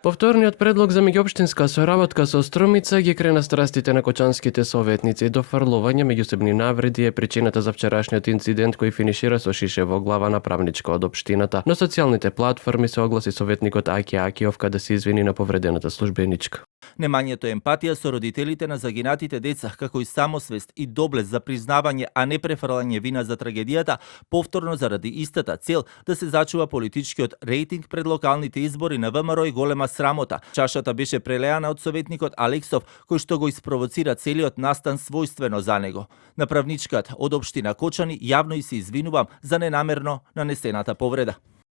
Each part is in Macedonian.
Повторниот предлог за меѓуопштинска соработка со Струмица ги крена страстите на кочанските советници. Дофрлување меѓусебни навреди е причината за вчерашниот инцидент кој финишира со шише во глава направничка од општината. На социјалните платформи се огласи советникот Аки Акиовка да се извини на повредената службеничка. Немањето емпатија со родителите на загинатите деца, како и самосвест и доблест за признавање, а не префрлање вина за трагедијата, повторно заради истата цел да се зачува политичкиот рейтинг пред локалните избори на ВМРО и голема срамота. Чашата беше прелеана од советникот Алексов, кој што го испровоцира целиот настан својствено за него. Направничката од општина Кочани јавно и се извинувам за ненамерно нанесената повреда.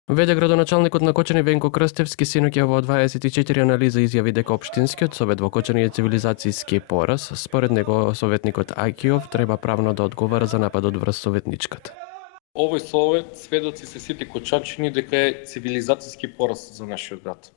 Веде градоначалникот на Кочани Венко Крстевски синоќа во 24 анализа изјави дека општинскиот совет во Кочани е цивилизацијски пораз. Според него советникот Акиов треба правно да одговара за нападот врз советничката. Овој совет сведоци се сите кочанчини дека е цивилизацијски пораз за нашиот град.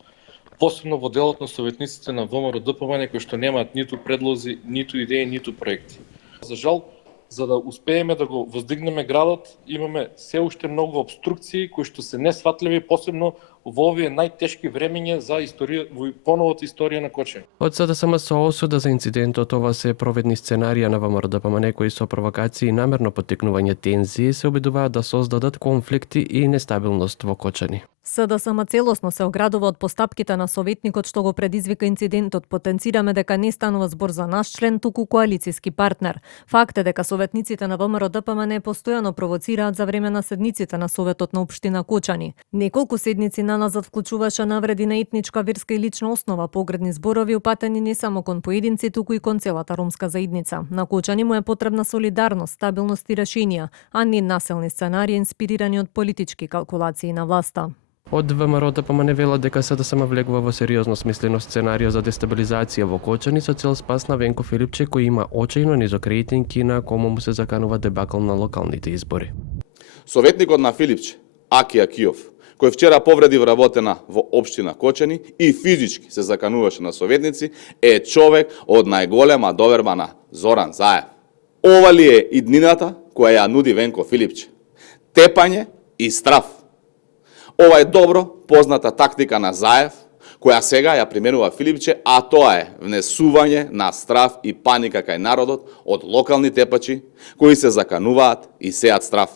Посебно во делот на советниците на ВМРО ДПМН кои што немаат ниту предлози, ниту идеи, ниту проекти. За жал, за да успееме да го воздигнеме градот, имаме се уште многу обструкции кои што се несватливи, посебно во овие најтешки времења за историја, во поновата историја на Кочани. Од СДСМ со осуда за инцидентот, ова се проведни сценарија на ВМРО ДПМН кои со провокации и намерно поттикнување тензии се обидуваат да создадат конфликти и нестабилност во Кочани. СДСМ целосно се оградува од постапките на советникот што го предизвика инцидентот. Потенцираме дека не станува збор за наш член, туку коалициски партнер. Факт е дека советниците на ВМРО ДПМН постојано провоцираат за време на седниците на Советот на општина Кочани. Неколку седници наназад вклучуваше навреди на етничка, верска и лична основа, погредни зборови упатени не само кон поединци, туку и кон целата ромска заедница. На Кочани му е потребна солидарност, стабилност и решенија, а не населни сценарии инспирирани од политички калкулации на власта. Од ВМРО ДПМН велат дека СДСМ влегува во сериозно смислено сценарио за дестабилизација во Кочани со цел спас на Венко Филипче кој има очајно низок рейтинг и на кому му се заканува дебакл на локалните избори. Советникот на Филипче, Аки Акиов, кој вчера повреди вработена во општина Кочани и физички се закануваше на советници, е човек од најголема доверба на Зоран Заев. Ова ли е иднината која ја нуди Венко Филипче? Тепање и страф. Ова е добро позната тактика на Заев, која сега ја применува Филипче, а тоа е внесување на страф и паника кај народот од локални тепачи, кои се закануваат и сеат страф.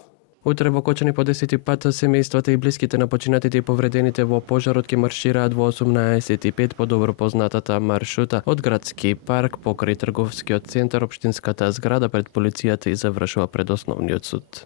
Утре во Кочани по 10 пат семејствата и блиските на починатите и повредените во пожарот ќе маршираат во 18:05 по добро познатата маршрута од градски парк покрај трговскиот центар, општинската зграда пред полицијата и завршува пред основниот суд.